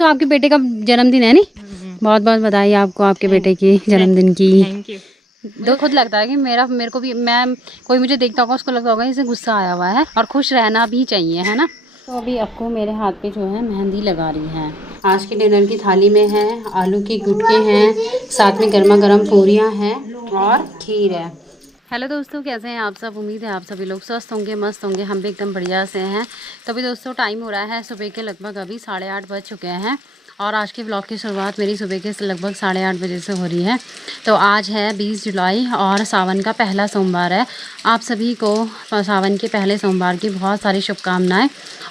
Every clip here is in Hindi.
तो आपके बेटे का जन्मदिन है नी, बहुत बहुत बधाई आपको आपके बेटे की जन्मदिन की। Thank you. तो खुद लगता है कि मेरे को भी, मैं कोई मुझे देखता होगा उसको लगता होगा इसे गुस्सा आया हुआ है, और खुश रहना भी चाहिए, है ना। तो अभी आपको मेरे हाथ पे जो है मेहंदी लगा रही है। आज के डिनर की थाली में है आलू की गुटके हैं, साथ में गर्मा गर्म पूरियाँ हैं और खीर है। हेलो दोस्तों, कैसे हैं आप सब। उम्मीद है आप सभी लोग स्वस्थ होंगे, मस्त होंगे। हम भी एकदम बढ़िया से हैं। तो अभी दोस्तों टाइम हो रहा है सुबह के लगभग अभी 8:30 बज चुके हैं, और आज की ब्लॉग की शुरुआत मेरी सुबह के लगभग 8:30 बजे से हो रही है। तो आज है 20 जुलाई और सावन का पहला सोमवार है। आप सभी को सावन के पहले सोमवार की बहुत सारी शुभकामनाएं।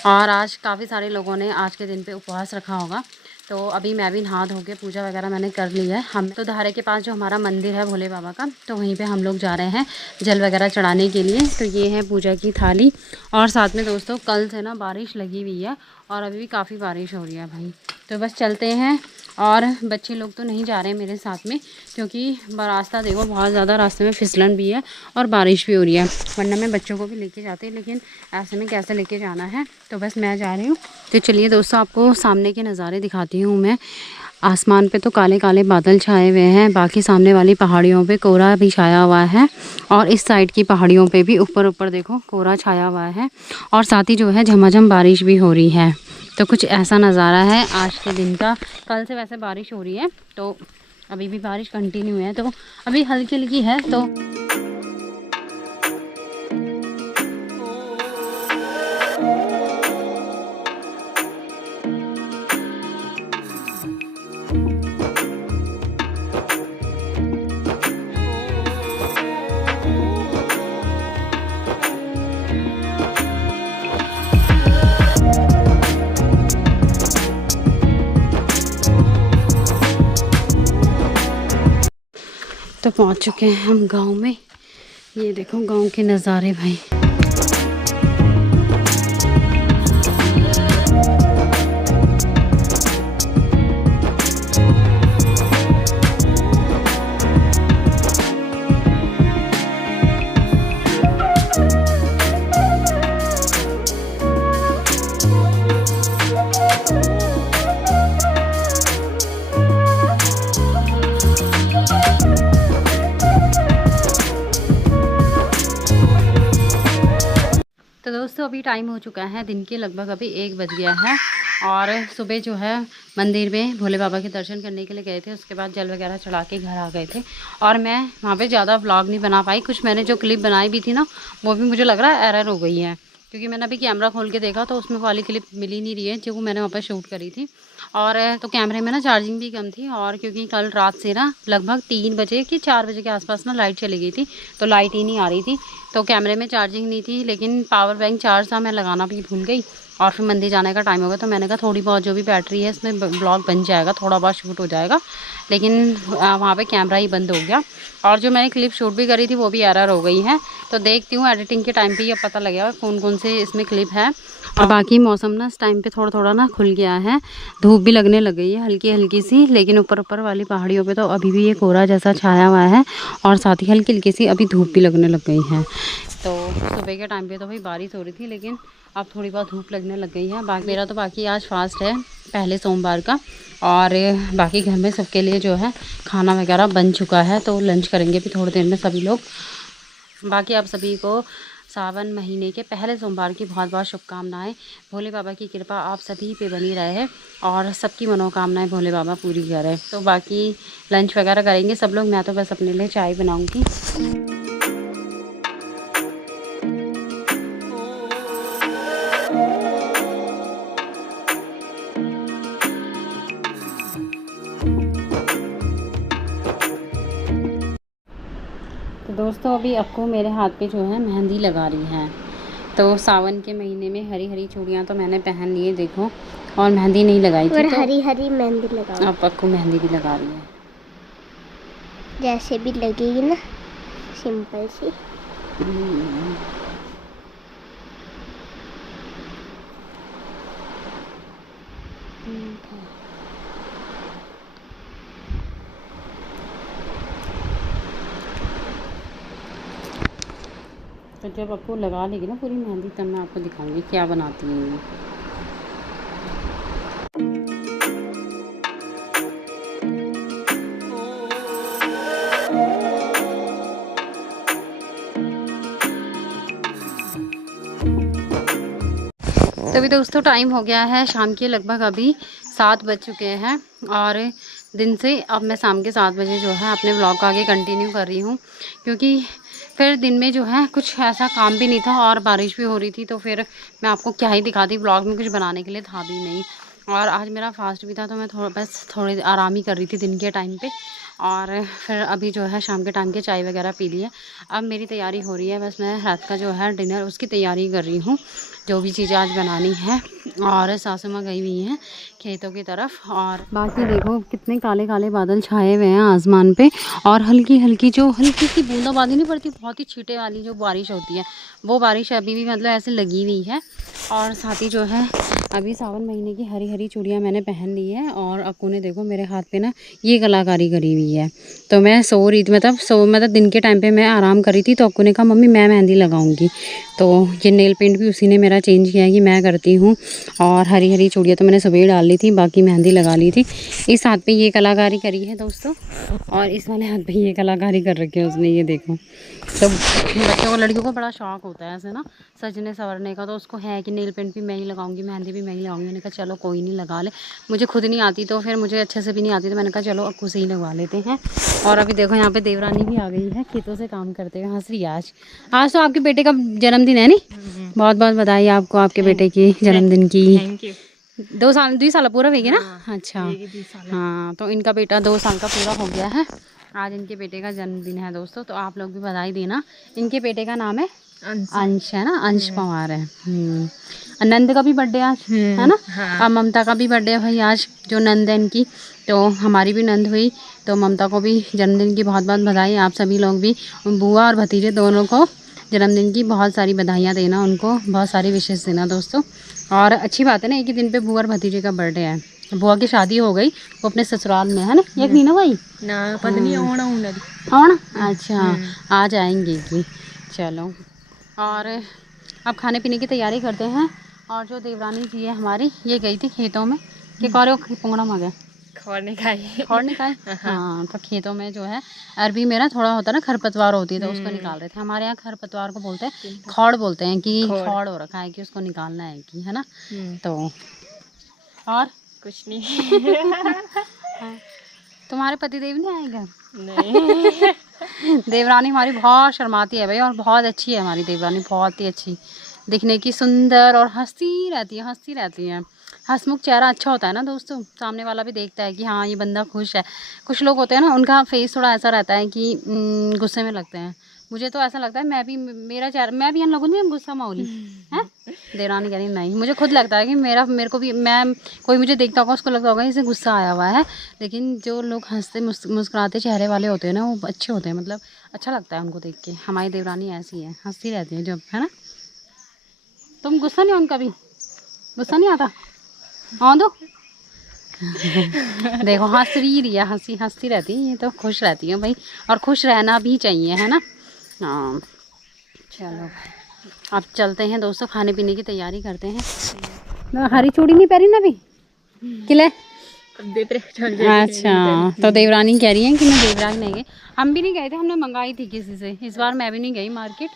और आज काफ़ी सारे लोगों ने आज के दिन पे उपवास रखा होगा। तो अभी मैं भी नहा धो के पूजा वगैरह मैंने कर ली है। हम तो धारे के पास जो हमारा मंदिर है भोले बाबा का, तो वहीं पे हम लोग जा रहे हैं जल वगैरह चढ़ाने के लिए। तो ये है पूजा की थाली। और साथ में दोस्तों कल से ना बारिश लगी हुई है, और अभी भी काफ़ी बारिश हो रही है भाई। तो बस चलते हैं। और बच्चे लोग तो नहीं जा रहे हैं मेरे साथ में, क्योंकि रास्ता देखो बहुत ज़्यादा, रास्ते में फिसलन भी है और बारिश भी हो रही है। वरना मैं बच्चों को भी लेके जाती, लेकिन ऐसे में कैसे लेके जाना है, तो बस मैं जा रही हूँ। तो चलिए दोस्तों आपको सामने के नज़ारे दिखाती हूँ मैं। आसमान पे तो काले काले बादल छाए हुए हैं, बाकी सामने वाली पहाड़ियों पे कोहरा भी छाया हुआ है, और इस साइड की पहाड़ियों पे भी ऊपर ऊपर देखो कोहरा छाया हुआ है, और साथ ही जो है झमाझम बारिश भी हो रही है। तो कुछ ऐसा नज़ारा है आज के दिन का। कल से वैसे बारिश हो रही है, तो अभी भी बारिश कंटिन्यू है, तो अभी हल्की हल्की है। तो पहुंच चुके हैं हम गांव में। ये देखो गांव के नज़ारे भाई। तो दोस्तों अभी टाइम हो चुका है दिन के लगभग अभी 1 बज गया है, और सुबह जो है मंदिर में भोले बाबा के दर्शन करने के लिए गए थे। उसके बाद जल वगैरह चढ़ा के घर आ गए थे, और मैं वहाँ पे ज़्यादा व्लॉग नहीं बना पाई। कुछ मैंने जो क्लिप बनाई भी थी ना, वो भी मुझे लग रहा है एरर हो गई है, क्योंकि मैंने अभी कैमरा खोल के देखा तो उसमें वाली क्लिप मिल ही नहीं रही है जो मैंने वहाँ पर शूट करी थी। और तो कैमरे में ना चार्जिंग भी कम थी, और क्योंकि कल रात से ना लगभग 3 बजे कि 4 बजे के आसपास ना लाइट चली गई थी, तो लाइट ही नहीं आ रही थी, तो कैमरे में चार्जिंग नहीं थी। लेकिन पावर बैंक चार्ज था, मैं लगाना भी भूल गई, और फिर मंदिर जाने का टाइम हो गया। तो मैंने कहा थोड़ी बहुत जो भी बैटरी है इसमें ब्लॉग बन जाएगा, थोड़ा बहुत शूट हो जाएगा। लेकिन वहाँ पे कैमरा ही बंद हो गया, और जो मैंने क्लिप शूट भी करी थी वो भी एरर हो गई है। तो देखती हूँ एडिटिंग के टाइम पे ये पता लगेगा कौन कौन से इसमें क्लिप है। और बाकी मौसम ना इस टाइम पे थोड़ा थोड़ा ना खुल गया है, धूप भी लगने लग गई है हल्की हल्की सी। लेकिन ऊपर ऊपर वाली पहाड़ियों पे तो अभी भी ये कोहरा जैसा छाया हुआ है, और साथ ही हल्की हल्की सी अभी धूप भी लगने लग गई है। तो सुबह के टाइम पे तो भाई बारिश हो रही थी, लेकिन अब थोड़ी बहुत धूप लगने लग गई है। मेरा तो बाकी आज फास्ट है पहले सोमवार का, और बाकी घर में सबके लिए जो है खाना वगैरह बन चुका है, तो लंच करेंगे भी थोड़ी देर में सभी लोग। बाकी आप सभी को सावन महीने के पहले सोमवार की बहुत बहुत शुभकामनाएं। भोले बाबा की कृपा आप सभी पे बनी रहे, और सबकी मनोकामनाएं भोले बाबा पूरी करें। तो बाकी लंच वगैरह करेंगे सब लोग, मैं तो बस अपने लिए चाय बनाऊंगी। तो दोस्तों अभी आपको मेरे हाथ पे जो है मेहंदी लगा रही है। तो सावन के महीने में हरी हरी चूड़ियाँ तो मैंने पहन ली है देखो, और मेहंदी नहीं लगाई थी, तो हरी हरी मेहंदी लगाओ। अब आपको मेहंदी भी लगा रही है, जैसे भी लगेगी ना, सिंपल सी। तो जब आपको लगा लेगी ना पूरी मेहंदी, तब मैं आपको दिखाऊंगी क्या बनाती है ये। तो अभी दोस्तों टाइम हो गया है शाम के, लगभग अभी 7 बज चुके हैं। और दिन से अब मैं शाम के 7 बजे जो है अपने ब्लॉग को आगे कंटिन्यू कर रही हूँ, क्योंकि फिर दिन में जो है कुछ ऐसा काम भी नहीं था और बारिश भी हो रही थी, तो फिर मैं आपको क्या ही दिखाती, ब्लॉग में कुछ बनाने के लिए था भी नहीं। और आज मेरा फास्ट भी था, तो मैं थोड़ी आराम ही कर रही थी दिन के टाइम पे। और फिर अभी जो है शाम के टाइम के चाय वगैरह पी ली है। अब मेरी तैयारी हो रही है, बस मैं रात का जो है डिनर उसकी तैयारी कर रही हूँ, जो भी चीज़ें आज बनानी है। और सासू माँ गई हुई हैं खेतों की तरफ। और बाकी देखो कितने काले काले बादल छाए हुए हैं आसमान पे, और हल्की हल्की सी बूंदाबांदी नहीं पड़ती, बहुत ही छींटे वाली जो बारिश होती है, वो बारिश अभी भी मतलब ऐसे लगी हुई है। और साथ ही जो है अभी सावन महीने की हरी हरी चूड़ियाँ मैंने पहन ली है। और अक्कू ने देखो मेरे हाथ पे ना ये कलाकारी करी हुई है। तो मैं सो रही थी, मतलब दिन के टाइम पे मैं आराम करी थी, तो अक्कू ने कहा मम्मी मैं मेहंदी लगाऊंगी। तो ये नेल पेंट भी उसी ने मेरा चेंज किया है कि मैं करती हूँ। और हरी हरी चूड़ियाँ तो मैंने सुबह डाल ली थी, बाकी मेहंदी लगा ली थी। इस हाथ पे ये कलाकारी करी है दोस्तों, और इस वाले हाथ पे ये कलाकारी कर रखी है उसने, ये देखो। तो बच्चों को, लड़कियों को बड़ा शौक होता है ऐसे ना सजने संवरने का, तो उसको है कि नेल पेंट भी मैं ही लगाऊंगी, मेहंदी भी मैं ही लगाऊंगी। मैंने कहा चलो कोई नहीं, लगा ले। मुझे खुद नहीं आती, तो फिर मुझे अच्छे से भी नहीं आती, तो मैंने कहा चलो अक्कू से ही लगवा लेते हैं। और अभी देखो यहाँ पे देवरानी भी आ गई है खेतों से काम करते हुए, हंस रही है आज तो आपके बेटे का जन्मदिन है नी। बहुत बहुत बधाई आपको आपके बेटे की जन्मदिन की। 2 साल पूरा हो गया ना। अच्छा हाँ, तो इनका बेटा 2 साल का पूरा हो गया है। आज इनके बेटे का जन्मदिन है दोस्तों, तो आप लोग भी बधाई देना। इनके बेटे का नाम है अंश है ना, अंश पवार है। नंद का भी बर्थडे आज है ना। अब ममता का भी बर्थडे है भाई आज, जो नंद है इनकी। तो हमारी भी नंद हुई, तो ममता को भी जन्मदिन की बहुत बहुत बधाई। आप सभी लोग भी बुआ और भतीजे दोनों को जन्मदिन की बहुत सारी बधाइयाँ देना, उनको बहुत सारी विशेष देना दोस्तों। और अच्छी बात है ना, एक ही दिन पे बुआ और भतीजे का बर्थडे है। बुआ की शादी हो गई, वो अपने ससुराल में है ना, एक नहीं ना भाई ना, पता नहीं आना। अच्छा आ जाएंगे कि चलो। और अब खाने पीने की तैयारी करते हैं। और जो देवरानी जी है हमारी, ये गई थी खेतों में, कि कौरे पोंगड़ा मांगे खौर निकाय। हाँ, तो खेतों में जो है अरबी में ना थोड़ा होता है ना खरपतवार होती है, तो उसको निकाल रहे थे। हमारे यहाँ खरपतवार को बोलते हैं खौड़, बोलते हैं कि खौड़ हो रखा है, कि उसको निकालना है कि है ना। तो और कुछ नहीं। तुम्हारे पतिदेव नहीं आएगा? नहीं। देवरानी हमारी बहुत शर्माती है भाई, और बहुत अच्छी है हमारी देवरानी, बहुत ही अच्छी दिखने की, सुंदर, और हंसती रहती है। हंसमुख चेहरा अच्छा होता है ना दोस्तों, सामने वाला भी देखता है कि हाँ ये बंदा खुश है। कुछ लोग होते हैं ना, उनका फेस थोड़ा ऐसा रहता है कि गुस्से में लगते हैं। मुझे तो ऐसा लगता है मैं भी इन लोगों ने गुस्सा माहौली है। देवरानी कह रही नहीं, मुझे खुद लगता है कि मेरे को भी, कोई मुझे देखता होगा उसको लगता होगा इसे गुस्सा आया हुआ है। लेकिन जो लोग हंसते मुस्कुराते चेहरे वाले होते हैं ना, वो अच्छे होते हैं, मतलब अच्छा लगता है उनको देख के। हमारी देवरानी ऐसी है, हंसती रहती है जब, है ना। तुम गुस्सा नहीं, उनका भी गुस्सा नहीं आता? हाँ दो। देखो हंस रही है, हंसती रहती है, ये तो खुश रहती है भाई, और खुश रहना भी चाहिए, है ना। हाँ चलो अब चलते हैं दोस्तों, खाने पीने की तैयारी करते हैं। हरी चूड़ी नहीं पहनी ना अभी किले। अच्छा, तो देवरानी कह रही है कि मैं देवरानी नहीं गई। हम भी नहीं गए थे, हमने मंगाई थी किसी से। इस बार मैं भी नहीं गई मार्केट,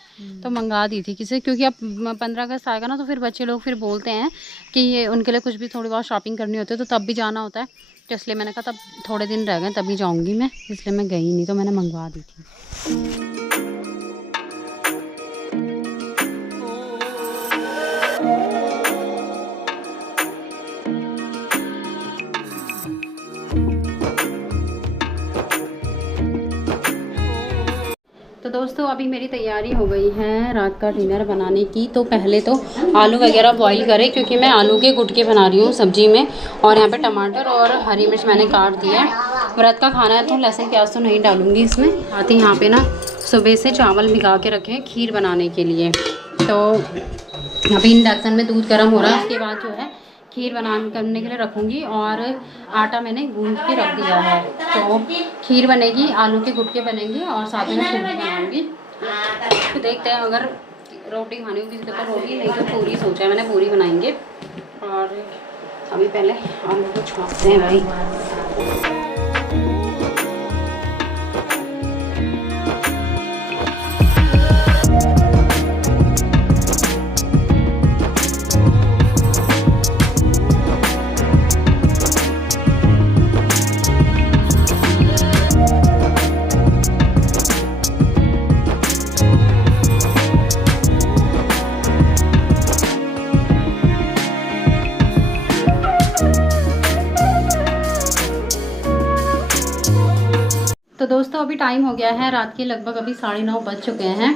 तो मंगा दी थी किसी से, क्योंकि अब 15 अगस्त आएगा ना, तो फिर बच्चे लोग फिर बोलते हैं कि ये उनके लिए कुछ भी थोड़ी बहुत शॉपिंग करनी होती है, तो तब भी जाना होता है। तो इसलिए मैंने कहा तब थोड़े दिन रह गए तभी जाऊँगी मैं, इसलिए मैं गई नहीं, तो मैंने मंगवा दी थी। तो दोस्तों अभी मेरी तैयारी हो गई है रात का डिनर बनाने की। तो पहले तो आलू वगैरह बॉईल करें, क्योंकि मैं आलू के गुटके बना रही हूँ सब्जी में। और यहाँ पे टमाटर और हरी मिर्च मैंने काट दिया है। व्रत का खाना है तो लहसुन प्याज तो नहीं डालूँगी इसमें। साथ ही यहाँ पे ना सुबह से चावल भिगा के रखे हैं खीर बनाने के लिए। तो अभी इंडक्शन में दूध गर्म हो रहा है, उसके बाद जो है खीर करने के लिए रखूँगी। और आटा मैंने गूंद के रख दिया है, तो खीर बनेगी, आलू के गुटके बनेंगे, और साथ में पूरी बनाऊँगी। तो देखते हैं, अगर रोटी खानी होगी तो रोटी, नहीं तो पूरी सोचा है मैंने, पूरी बनाएंगे। और अभी पहले आलू को छौंकते हैं भाई। तो दोस्तों अभी टाइम हो गया है रात के लगभग अभी 9:30 बज चुके हैं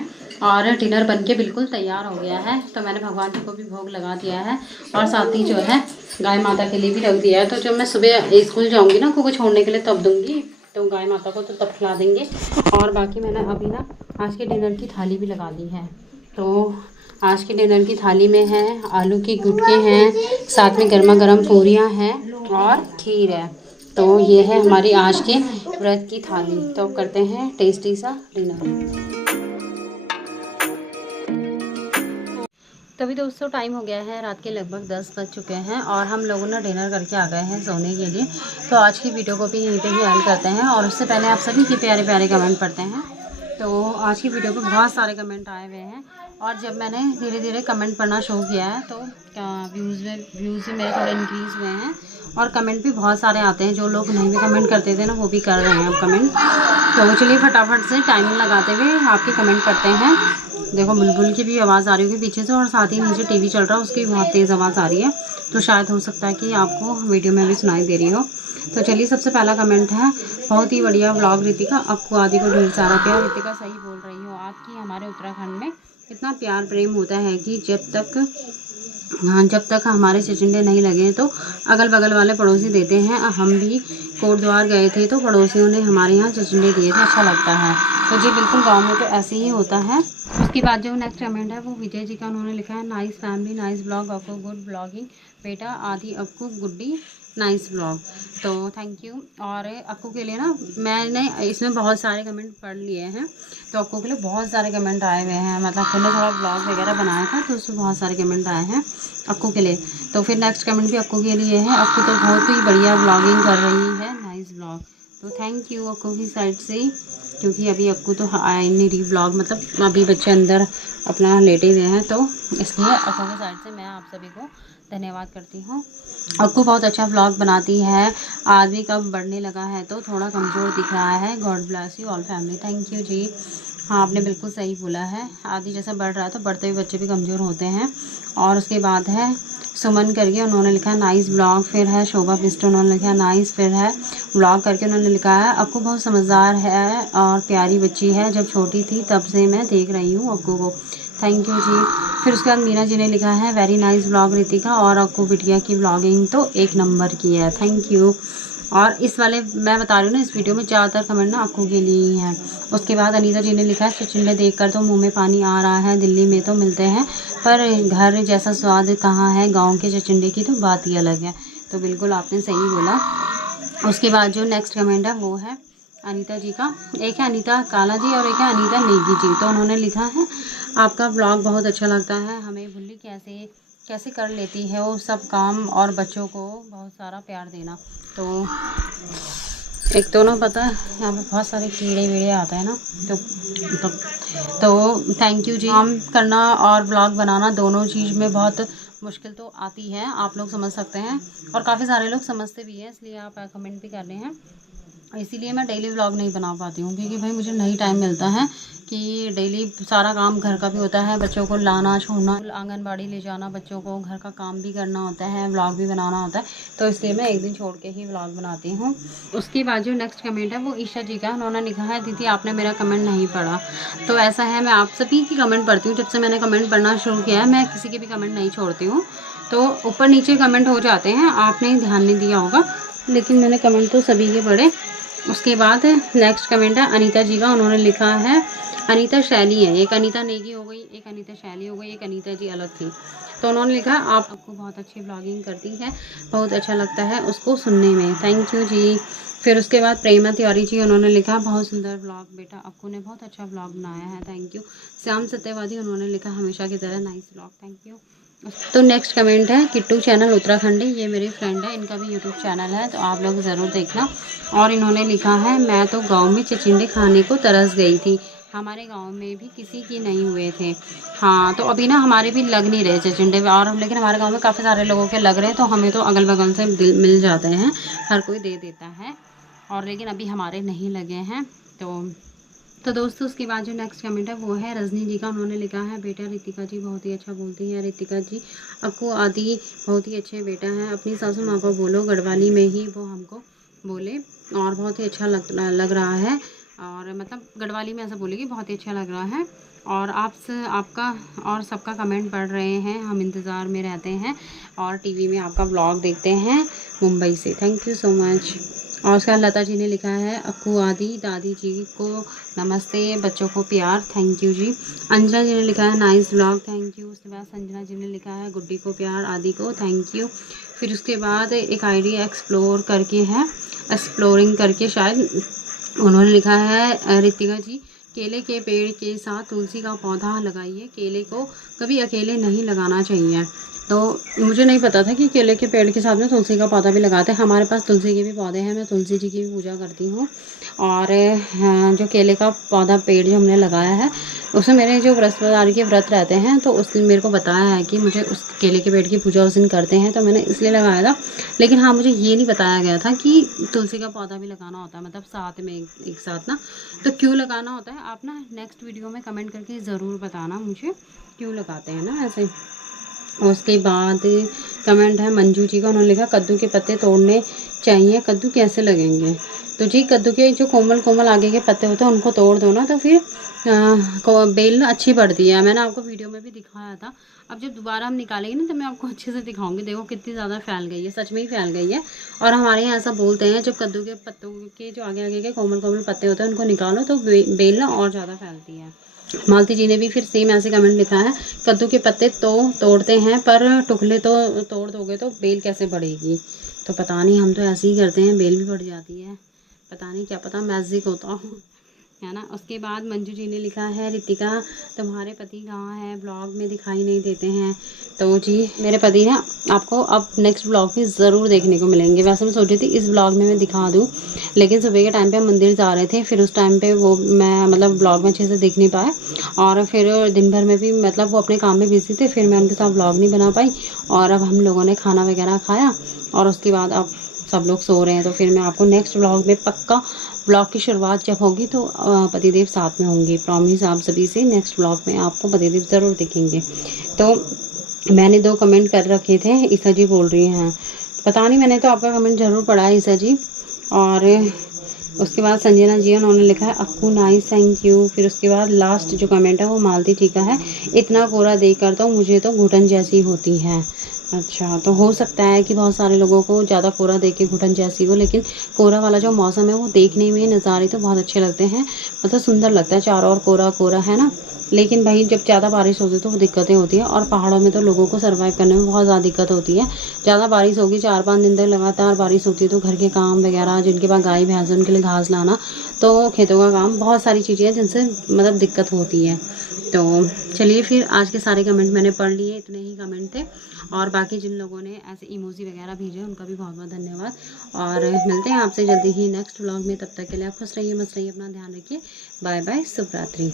और डिनर बनके बिल्कुल तैयार हो गया है। तो मैंने भगवान जी को भी भोग लगा दिया है और साथ ही जो है गाय माता के लिए भी रख दिया है। तो जब मैं सुबह स्कूल जाऊंगी ना को छोड़ने के लिए तब दूंगी, तो गाय माता को तो तब खिला देंगे। और बाकी मैंने अभी ना आज के डिनर की थाली भी लगा दी है। तो आज के डिनर की थाली में है आलू की गुटके हैं, साथ में गर्मा गर्म पूरियाँ हैं और खीर है। तो ये है हमारी आज के व्रत की थाली। तो करते हैं टेस्टी सा डिनर। तभी दोस्तों टाइम हो गया है रात के लगभग 10 बज चुके हैं और हम लोगों ने डिनर करके आ गए हैं सोने के लिए। तो आज की वीडियो को भी यहीं पे ही एंड करते हैं और उससे पहले आप सभी के प्यारे प्यारे कमेंट पढ़ते हैं। तो आज की वीडियो पे बहुत सारे कमेंट आए हुए हैं और जब मैंने धीरे धीरे कमेंट पढ़ना शुरू किया है तो व्यूज़ भी मेरे थोड़े इंक्रीज़ हुए हैं और कमेंट भी बहुत सारे आते हैं। जो लोग नहीं भी कमेंट करते थे ना वो भी कर रहे हैं अब कमेंट। तो चलिए फटाफट से टाइमिंग लगाते हुए आपके कमेंट पढ़ते हैं। देखो बुलबुल की भी आवाज़ आ रही होगी पीछे से और साथ ही नीचे टीवी चल रहा है, उसकी भी बहुत तेज़ आवाज़ आ रही है। तो शायद हो सकता है कि आपको वीडियो में भी सुनाई दे रही हो। तो चलिए सबसे पहला कमेंट है, बहुत ही बढ़िया व्लॉग रितिका, आपको आदि को ढेर सारा प्यार। रितिका सही बोल रही हो, आपकी हमारे उत्तराखंड में इतना प्यार प्रेम होता है कि जब तक हमारे चिचिंडे नहीं लगे तो अगल बगल वाले पड़ोसी देते हैं। हम भी कोटद्वार गए थे तो पड़ोसियों ने हमारे यहाँ चिचिंडे दिए थे, अच्छा लगता है। तो जी बिल्कुल गांव में तो ऐसे ही होता है। उसके बाद जो नेक्स्ट कमेंट है वो विजय जी का, उन्होंने लिखा है नाइस फैमिली नाइस ब्लॉग, आपको गुड ब्लॉगिंग बेटा, आदि आपको गुड्डी नाइस ब्लॉग। तो थैंक यू। और अक्कू के लिए ना मैंने इसमें बहुत सारे कमेंट पढ़ लिए हैं, तो अक्कू के लिए बहुत सारे कमेंट आए हुए हैं। मतलब अक्कू ने थोड़ा ब्लॉग वगैरह बनाया था तो उसमें बहुत सारे कमेंट आए हैं अक्कू के लिए। तो फिर नेक्स्ट कमेंट भी अक्कू के लिए है, अक्कू तो बहुत ही बढ़िया ब्लॉगिंग कर रही है, नाइस ब्लॉग। तो थैंक यू अक्कू की साइड से ही, क्योंकि अभी अक्कू तो आए नहीं रही ब्लॉग, मतलब अभी बच्चे अंदर अपना लेटे हुए हैं, तो इसलिए अक्कू की साइड से मैं आप सभी को धन्यवाद करती हूँ। अक्कू बहुत अच्छा व्लॉग बनाती है। आदमी कब बढ़ने लगा है तो थोड़ा कमज़ोर दिख रहा है, god bless you all family. Thank you ji. हाँ आपने बिल्कुल सही बोला है, आदि जैसा बढ़ रहा है तो बढ़ते हुए बच्चे भी कमज़ोर होते हैं। और उसके बाद है सुमन करके, उन्होंने लिखा है नाइस ब्लॉग। फिर है शोभा बिस्ट, उन्होंने लिखा है नाइस। फिर है ब्लॉग करके उन्होंने लिखा है अक्कू बहुत समझदार है और प्यारी बच्ची है, जब छोटी थी तब से मैं देख रही हूँ अक्कू को। थैंक यू जी। फिर उसके बाद मीना जी ने लिखा है वेरी नाइस ब्लॉग रितिका, और अक्कू बिटिया की ब्लॉगिंग तो एक नंबर की है, थैंक यू। और इस वाले मैं बता रही हूँ ना, इस वीडियो में ज़्यादातर कमेंट ना अक्कू के लिए ही हैं। उसके बाद अनीता जी ने लिखा है चिचिंडे देखकर तो मुंह में पानी आ रहा है, दिल्ली में तो मिलते हैं पर घर जैसा स्वाद कहाँ है, गांव के चिचिंडे की तो बात ही अलग है। तो बिल्कुल आपने सही बोला। उसके बाद जो नेक्स्ट कमेंट है वो है अनीता जी का, एक है अनीता काला जी और एक है अनीता नेगी जी। तो उन्होंने लिखा है आपका ब्लॉग बहुत अच्छा लगता है, हमें भुल्ली कैसे कर लेती है वो सब काम और बच्चों को बहुत सारा प्यार देना। तो एक तो ना पता है यहाँ पे बहुत सारे कीड़े वीड़े आते हैं ना, तो थैंक यू जी। काम करना और ब्लॉग बनाना दोनों चीज़ में बहुत मुश्किल तो आती है, आप लोग समझ सकते हैं और काफ़ी सारे लोग समझते भी हैं, इसलिए आप कमेंट भी कर रहे हैं। इसीलिए मैं डेली व्लॉग नहीं बना पाती हूँ, क्योंकि भाई मुझे नहीं टाइम मिलता है कि डेली सारा काम घर का भी होता है, बच्चों को लाना छोड़ना, आंगनबाड़ी ले जाना बच्चों को, घर का काम भी करना होता है, व्लॉग भी बनाना होता है। तो इसलिए मैं एक दिन छोड़ के ही व्लॉग बनाती हूँ। उसके बाद जो नेक्स्ट कमेंट है वो ईशा जी का, उन्होंने लिखा है दीदी आपने मेरा कमेंट नहीं पढ़ा। तो ऐसा है, मैं आप सभी की कमेंट पढ़ती हूँ, जब से मैंने कमेंट पढ़ना शुरू किया है मैं किसी के भी कमेंट नहीं छोड़ती हूँ। तो ऊपर नीचे कमेंट हो जाते हैं, आपने ध्यान नहीं दिया होगा, लेकिन मैंने कमेंट तो सभी के पढ़े। उसके बाद नेक्स्ट कमेंट है अनीता जी का, उन्होंने लिखा है अनीता शैली है, एक अनीता नेगी हो गई, एक अनीता शैली हो गई, एक अनीता जी अलग थी। तो उन्होंने लिखा आपको बहुत अच्छी ब्लॉगिंग करती है, बहुत अच्छा लगता है उसको सुनने में, थैंक यू जी। फिर उसके बाद प्रेमा तिवारी जी, उन्होंने लिखा बहुत सुंदर ब्लॉग बेटा, अक्कू ने बहुत अच्छा ब्लॉग बनाया है, थैंक यू। श्याम सत्यवादी, उन्होंने लिखा हमेशा की तरह नाइस ब्लॉग, थैंक यू। तो नेक्स्ट कमेंट है किट्टू चैनल उत्तराखंडी, ये मेरी फ्रेंड है, इनका भी यूट्यूब चैनल है, तो आप लोग ज़रूर देखना। और इन्होंने लिखा है मैं तो गांव में चिचिंडे खाने को तरस गई थी, हमारे गांव में भी किसी की नहीं हुए थे। हाँ तो अभी ना हमारे भी लग नहीं रहे चिचिंडे, और लेकिन हमारे गांव में काफ़ी सारे लोगों के लग रहे हैं, तो हमें तो अगल बगल से मिल जाते हैं, हर कोई दे देता है, और लेकिन अभी हमारे नहीं लगे हैं। तो दोस्तों उसके बाद जो नेक्स्ट कमेंट है वो है रजनी जी का, उन्होंने लिखा है बेटा रितिका जी बहुत ही अच्छा बोलती है, रितिका जी अक्कू आदि बहुत ही अच्छे बेटा हैं, अपनी सासू माँ को बोलो गढ़वाली में ही वो हमको बोले, और बहुत ही अच्छा लग रहा है और मतलब गढ़वाली में ऐसा बोलेगी, बहुत ही अच्छा लग रहा है। और आपका और सबका कमेंट पढ़ रहे हैं, हम इंतज़ार में रहते हैं और टीवी में आपका व्लॉग देखते हैं मुंबई से। Thank you so much. और उसका लता जी ने लिखा है अक्कू आदि दादी जी को नमस्ते, बच्चों को प्यार। थैंक यू जी। अंजना जी ने लिखा है नाइस व्लॉग, थैंक यू। उसके बाद संजना जी ने लिखा है गुड्डी को प्यार, आदि को थैंक यू। फिर उसके बाद एक आईडी एक्सप्लोर करके है, एक्सप्लोरिंग करके शायद, उन्होंने लिखा है रितिका जी केले के पेड़ के साथ तुलसी का पौधा लगाइए, केले को कभी अकेले नहीं लगाना चाहिए। तो मुझे नहीं पता था कि केले के पेड़ के साथ में तुलसी का पौधा भी लगाते हैं। हमारे पास तुलसी के भी पौधे हैं, मैं तुलसी जी की भी पूजा करती हूँ। और जो केले का पौधा पेड़ जो हमने लगाया है उसमें मेरे जो बृहस्पतिवार के व्रत रहते हैं, तो उस दिन मेरे को बताया है कि मुझे उस केले के पेड़ की पूजा उस दिन करते हैं, तो मैंने इसलिए लगाया था। लेकिन हाँ, मुझे ये नहीं बताया गया था कि तुलसी का पौधा भी लगाना होता है, मतलब साथ में एक साथ ना। तो क्यों लगाना होता है आप ना नेक्स्ट वीडियो में कमेंट करके ज़रूर बताना मुझे, क्यों लगाते हैं ना ऐसे। उसके बाद कमेंट है मंजू जी का, उन्होंने लिखा कद्दू के पत्ते तोड़ने चाहिए, कद्दू कैसे लगेंगे। तो जी कद्दू के जो कोमल कोमल आगे के पत्ते होते हैं उनको तोड़ दो ना, तो फिर बेल ना अच्छी बढ़ती है। मैंने आपको वीडियो में भी दिखाया था। अब जब दोबारा हम निकालेंगे ना तो मैं आपको अच्छे से दिखाऊंगी। देखो कितनी ज़्यादा फैल गई है, सच में ही फैल गई है। और हमारे यहाँ ऐसा बोलते हैं जब कद्दू के पत्तों के जो आगे आगे के कोमल कोमल पत्ते होते हैं उनको निकालो तो बेल ना और ज़्यादा फैलती है। मालती जी ने भी फिर सेम ऐसे कमेंट लिखा है कद्दू के पत्ते तो तोड़ते हैं पर टुकड़े तो तोड़ दोगे तो बेल कैसे बढ़ेगी। तो पता नहीं, हम तो ऐसे ही करते हैं, बेल भी बढ़ जाती है। पता नहीं, क्या पता मैजिक होता हो, है ना। उसके बाद मंजू जी ने लिखा है रितिका तुम्हारे पति कहाँ हैं, ब्लॉग में दिखाई नहीं देते हैं। तो जी मेरे पति ना आपको अब नेक्स्ट ब्लॉग में ज़रूर देखने को मिलेंगे। वैसे मैं सोची थी इस ब्लॉग में मैं दिखा दूँ, लेकिन सुबह के टाइम पे हम मंदिर जा रहे थे, फिर उस टाइम पे वो मैं मतलब ब्लॉग में अच्छे से देख नहीं पाए। और फिर दिन भर में भी मतलब वो अपने काम में बिजी थे, फिर मैं उनके साथ ब्लॉग नहीं बना पाई। और अब हम लोगों ने खाना वगैरह खाया और उसके बाद अब सब लोग सो रहे हैं। तो फिर मैं आपको नेक्स्ट ब्लॉग में पक्का, ब्लॉग की शुरुआत जब होगी तो पतिदेव साथ में होंगे, प्रॉमिस आप सभी से। नेक्स्ट ब्लॉग में आपको पतिदेव ज़रूर दिखेंगे। तो मैंने 2 कमेंट कर रखे थे, ईसा जी बोल रही हैं, पता नहीं, मैंने तो आपका कमेंट ज़रूर पढ़ा है ईसा जी। और उसके बाद संजना जी उन्होंने लिखा है अक्कू नाइस थैंक यू। फिर उसके बाद लास्ट जो कमेंट है वो मालती जी का है, इतना कोरा देखकर तो मुझे तो घुटन जैसी होती है। अच्छा, तो हो सकता है कि बहुत सारे लोगों को ज़्यादा कोरा देख के घुटन जैसी हो, लेकिन कोरा वाला जो मौसम है वो देखने में नज़ारे तो बहुत अच्छे लगते हैं, मतलब सुंदर लगता है, चारों ओर कोरा कोरा है ना। लेकिन भाई जब ज़्यादा बारिश होती है तो वो दिक्कतें होती हैं, और पहाड़ों में तो लोगों को सर्वाइव करने में बहुत ज़्यादा दिक्कत होती है। ज़्यादा बारिश होगी, 4-5 दिन तक लगातार बारिश होती है, तो घर के काम वगैरह, जिनके पास गाय भैंस है उनके लिए घास लाना, तो खेतों का काम, बहुत सारी चीज़ें हैं जिनसे मतलब दिक्कत होती है। तो चलिए फिर आज के सारे कमेंट मैंने पढ़ लिए, इतने ही कमेंट थे। और बाकी जिन लोगों ने ऐसे इमोजी वगैरह भेजे उनका भी बहुत बहुत धन्यवाद। और मिलते हैं आपसे जल्दी ही नेक्स्ट व्लॉग में। तब तक के लिए आप खुश रहिए, मस्त रहिए, अपना ध्यान रखिए। बाय बाय, शुभ रात्रि।